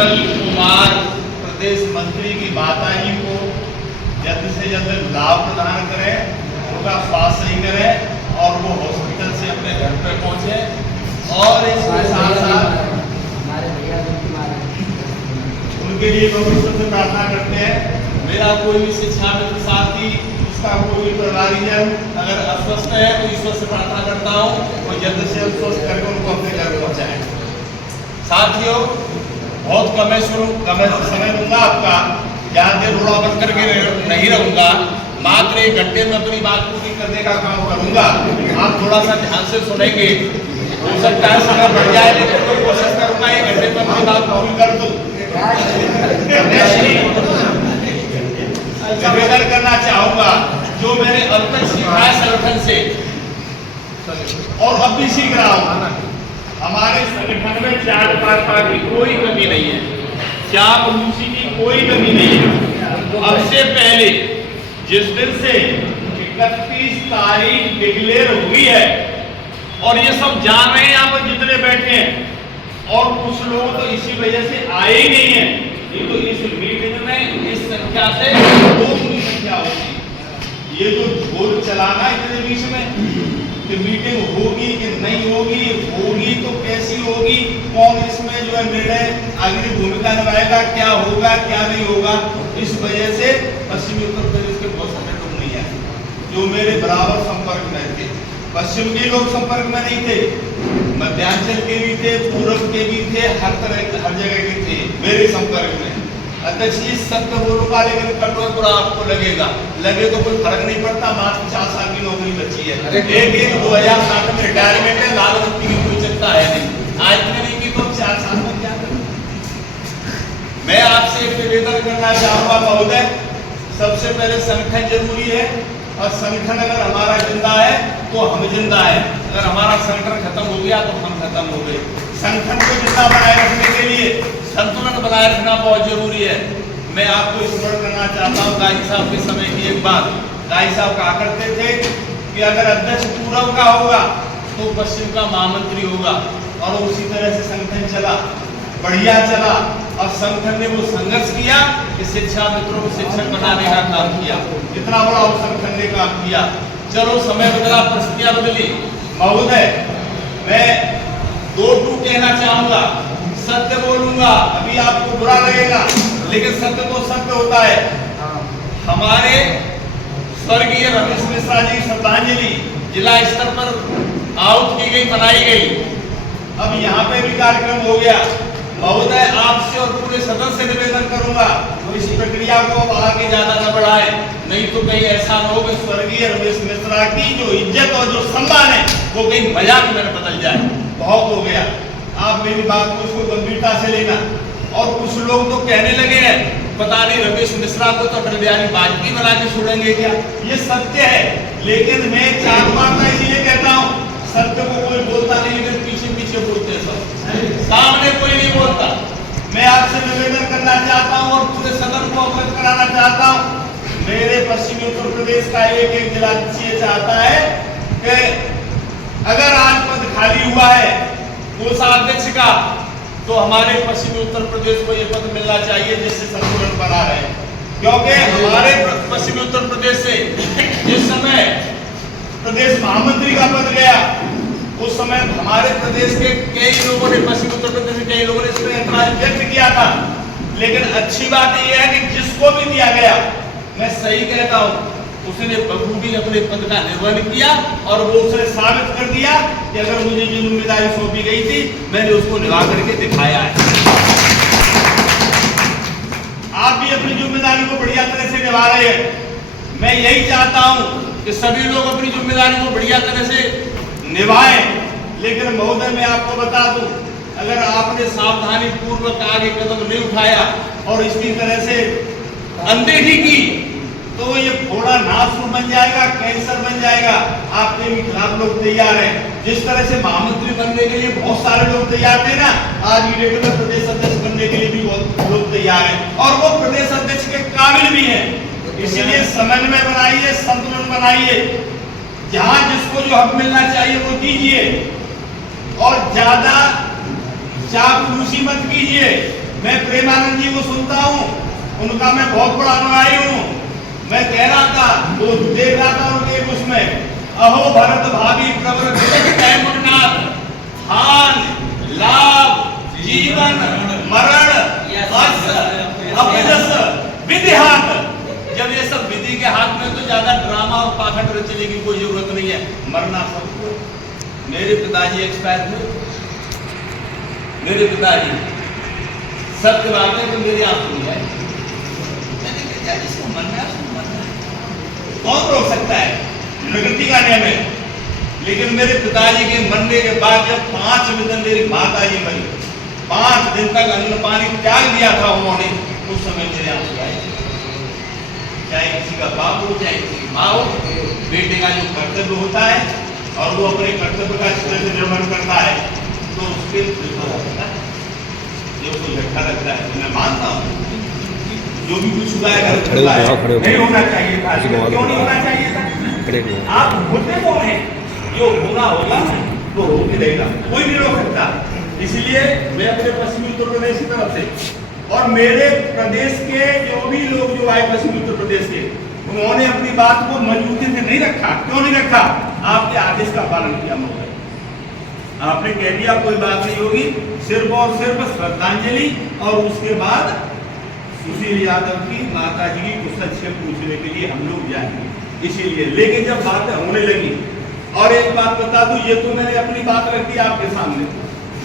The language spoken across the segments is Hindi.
कुशल कुमार प्रदेश मंत्री की माता जी को जल्द से जल्द लाभ प्रदान करें, उनका स्वास्थ्य सही करें और वो हॉस्पिटल से अपने घर पे पहुंचे। और इसके साथ साथ उनके लिए भविष्य से प्रार्थना करते हैं। मेरा कोई भी शिक्षा मित्र साथी, उसका कोई परिवारजन अगर अस्वस्थ है तो ईश्वर से प्रार्थना करता हूँ वो जल्द से जल्द स्वस्थ करके उनको अपने घर पहुँचाएं। साथियों, बहुत कम समय दूंगा आपका, ज़्यादा देर रोड़ा बंद करके नहीं रहूँगा। मात्र 1 घंटे में अपनी बात पूरी करने का काम करूँगा। आप थोड़ा सा ध्यान से सुनेंगे, हो सकता है समय बढ़ जाए, लेकिन तो कोशिश करूँगा 1 घंटे में अपनी बात पूरी कर दूँ। निवेदन करना चाहूँगा, जो मैंने अब तक सीखा है संगठन से और अब भी सीख रहा हूँ, हमारे संगठन में चार पात्रा की कोई कमी नहीं है, चापलूसी की कोई कमी नहीं है। तो अब से पहले जिस दिन से 31 तारीख डिक्लेयर हुई है और ये सब जान रहे हैं यहाँ पर जितने बैठे हैं, और कुछ लोग तो इसी वजह से आए ही नहीं है, नहीं तो इस मीटिंग में इस संख्या से 2 गुनी संख्या होगी। ये जो झोल चलाना इतने बीच में कि मीटिंग होगी कि नहीं होगी, होगी तो कैसी होगी, कौन इसमें जो है निर्णय अग्नि भूमिका निभाएगा, क्या होगा क्या नहीं होगा, इस वजह से पश्चिमी उत्तर प्रदेश के बहुत सारे लोग नहीं आए जो मेरे बराबर संपर्क में थे। पश्चिम के लोग संपर्क में नहीं थे, मध्यांचल के भी थे, पूर्व के भी थे, हर जगह के थे मेरे संपर्क में। अध्यक्ष जी सत्य बोलूंगा, लेकिन कठोर बुरा आपको लगेगा, लगे तो कोई फर्क नहीं पड़ता। मात्र 50 साल की नौकरी बची है, एक 2007 में रिटायरमेंट है, लाल बत्ती की कोई चिंता है नहीं। आज में नहीं की तो 4 साल में क्या करें। मैं आपसे एक निवेदन करना चाहूंगा महोदय, सबसे पहले संगठन जरूरी है, और संगठन अगर हमारा जिंदा है तो हम जिंदा है, अगर हमारा संगठन खत्म हो गया तो हम खत्म हो गए। संगठन को जिंदा बनाए रखने के लिए संतुलन बनाए रखना बहुत जरूरी है। मैं आपको स्मरण करना चाहता हूँ, गाजी साहब के समय की एक बात, गाजी साहब कहा करते थे कि अगर अध्यक्ष पूर्व का होगा तो पश्चिम का महामंत्री होगा, और उसी तरह से संगठन चला, बढ़िया चला, और संगठन ने वो संघर्ष किया कि शिक्षा मित्रों को शिक्षक बनाने का काम किया, इतना बड़ा उस संगठन ने काम किया। चलो समय बदला, परिस्थितियां बदली। महोदय, मैं 2 कहना चाहूंगा, सत्य बोलूंगा, अभी आपको बुरा लगेगा लेकिन सत्य तो सत्य होता है। हमारे स्वर्गीय रमेश मिश्रा जी श्रद्धांजलि जिला स्तर पर आहुत की गई, बनाई गई, अब यहाँ पे भी कार्यक्रम हो गया। महोदय, आपसे और पूरे सदन से निवेदन करूंगा तो इस प्रक्रिया को आगे ज्यादा न बढ़ाए, नहीं तो कहीं ऐसा न हो कि स्वर्गीय रमेश मिश्रा की जो इज्जत और जो सम्मान है वो कहीं मजाक में बदल जाए। बहुत हो गया, आप मेरी बात को उसको गंभीरता से लेना। और कुछ लोग तो कहने लगे हैं, पता नहीं रमेश मिश्रा को तो अटल बिहारी वाजपेयी बना के छोड़ेंगे क्या। ये सत्य है, लेकिन मैं 4 बार इसलिए कहता हूँ, सत्य को कोई बोलता नहीं, लेकिन पीछे पीछे बोलते हैं सब, सामने कोई नहीं बोलता। मैं आपसे निवेदन करना चाहता हूँ और पूरे सदन को अवगत कराना चाहता हूँ, मेरे पश्चिमी उत्तर प्रदेश का एक जिला चाहता है कि अगर आज पद खाली हुआ है कोषाध्यक्ष का, तो हमारे पश्चिमी उत्तर प्रदेश को ये पद मिलना चाहिए जिससे संतुलन बना रहे। क्योंकि हमारे पश्चिमी उत्तर प्रदेश से जिस समय प्रदेश महामंत्री का पद गया, उस समय हमारे प्रदेश के कई लोगों ने, पश्चिमी उत्तर प्रदेश के कई लोगों ने इसमें ऐतराज व्यक्त किया था। लेकिन अच्छी बात यह है कि जिसको भी दिया गया, मैं सही कहता हूँ, उसने बखूबी अपने पद का निर्वहन किया और वो उसने साबित कर दिया कि अगर मुझे जो जिम्मेदारी सौंपी गई थी मैंने उसको निभा करके दिखाया है। आप भी अपनी जिम्मेदारी को बढ़िया तरह से निभा रहे हैं। मैं यही चाहता हूं कि सभी लोग अपनी जिम्मेदारी को बढ़िया तरह से निभाएं। लेकिन महोदय, मैं आपको बता दूं, अगर आपने सावधानी पूर्वक आगे कदम नहीं उठाया और इसी तरह से अनदेखी की तो ये फोड़ा नासूर बन जाएगा, कैंसर बन जाएगा। आपके भी खिलाफ लोग तैयार हैं। जिस तरह से महामंत्री बनने के लिए बहुत सारे लोग तैयार थे ना, आज रेगुलर प्रदेश अध्यक्ष बनने के लिए भी बहुत लोग तैयार हैं और वो प्रदेश अध्यक्ष के काबिल भी हैं। इसीलिए समन्वय बनाइए, संतुलन बनाइए, जहां जिसको जो हक मिलना चाहिए वो दीजिए और ज्यादा चापलूसी मत कीजिए। मैं प्रेमानंद जी को सुनता हूँ, उनका मैं बहुत बड़ा अनुयायी हूँ। मैं कह रहा था, वो देख रहा था उनके उसमें, अहो भरत भाभी प्रवर कैमुनाथ, हान लाभ जीवन मरण अस अपजस विधि हाथ। जब ये सब विधि के हाथ में, तो ज्यादा ड्रामा और पाखंड रचने की कोई जरूरत नहीं है, मरना सबको। मेरे पिताजी एक्सपायर हुए, मेरे पिताजी, सत्य बात है, तो मेरी आंख खुल जाए, मैंने कहा इसको मरना है, कौन रोक सकता है, प्रकृति का नियम है। लेकिन मेरे पिताजी के मरने के बाद जब 5 दिन मेरी माता जी मरी, 5 दिन तक अन्न पानी त्याग दिया था उन्होंने, उस समय मेरे आंसू आए। चाहे किसी का बाप हो, चाहे किसी की माँ हो, बेटे का जो कर्तव्य होता है और वो अपने कर्तव्य का अच्छे से निर्वहन करता है, तो उसके होता है जो उसको झटका लगता है। मैं मानता हूँ जो भी कुछ हुआ है नहीं होना चाहिए था, क्यों नहीं होना चाहिए था? आप होते कौन है, जो होना होगा तो हो भी रहेगा, कोई नहीं रोक सकता। इसलिए मैं अपने पश्चिमी उत्तर प्रदेश की तरफ से और मेरे प्रदेश के जो भी लोग जो आए पश्चिमी उत्तर प्रदेश के, उन्होंने अपनी बात को मजबूती से नहीं रखा। क्यों नहीं रखा? आपके आदेश का पालन किया महोदय, आपने कह दिया कोई बात नहीं होगी, सिर्फ और सिर्फ श्रद्धांजलि और उसके बाद सुशील यादव की माता जी की कुशलक्षेम पूछने के लिए हम लोग जाएंगे। इसीलिए, लेकिन जब बातें होने लगी, और एक बात बता दूं, ये तो मैंने अपनी बात रख दी आपके सामने,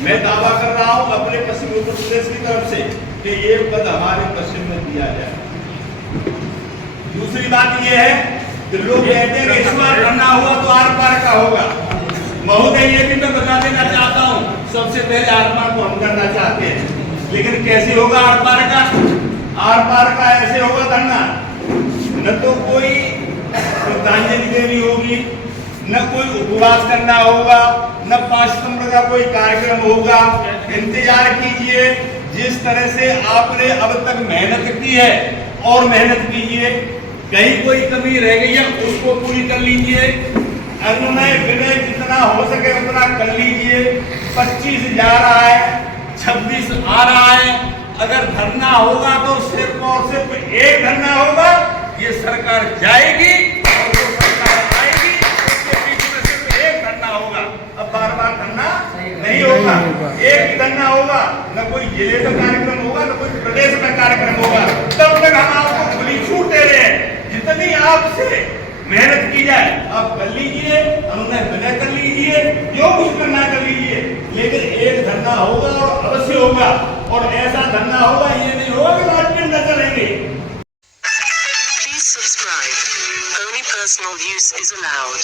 मैं दावा कर रहा हूं अपने पश्चिमी उत्तर प्रदेश की तरफ से कि ये पद हमारे पश्चिम में दिया जाए। दूसरी बात ये है कि लोग कहते हैं कि इस बार करना हुआ तो आर पार का होगा। महोदय, ये भी मैं बता देना चाहता हूँ, सबसे पहले आर पार को हम करना चाहते हैं, लेकिन कैसे होगा आर पार का? आर पार का ऐसे होगा धरना, न तो कोई श्रद्धांजलि देनी होगी, न कोई उपवास करना होगा, न 5 सितंबर का कोई कार्यक्रम होगा। इंतजार कीजिए, जिस तरह से आपने अब तक मेहनत की है और मेहनत कीजिए, कहीं कोई कमी रह गई है उसको पूरी कर लीजिए, अनुनय विनय जितना हो सके उतना कर लीजिए। 25 जा रहा है, 26 आ रहा है, अगर धरना होगा तो सिर्फ और सिर्फ एक धरना होगा, ये सरकार जाएगी और वो सरकार आएगी, उसके बीच में सिर्फ एक धरना होगा। अब बार-बार धरना नहीं होगा, एक ही धरना होगा, न कोई जिले का कार्यक्रम होगा, न कोई प्रदेश का कार्यक्रम होगा। तब तक हम आपको खुली छूट दे रहे हैं, जितनी आपसे मेहनत की जाए आप कर लीजिए, अनुनय विनय कर लीजिए, जो कुछ करना कर लीजिए, लेकिन एक धरना होगा और अवश्य होगा। और ऐसा धरना होगा, ये नहीं होगा कि लालटेन न चलेंगे। Please subscribe. Only personal use is allowed.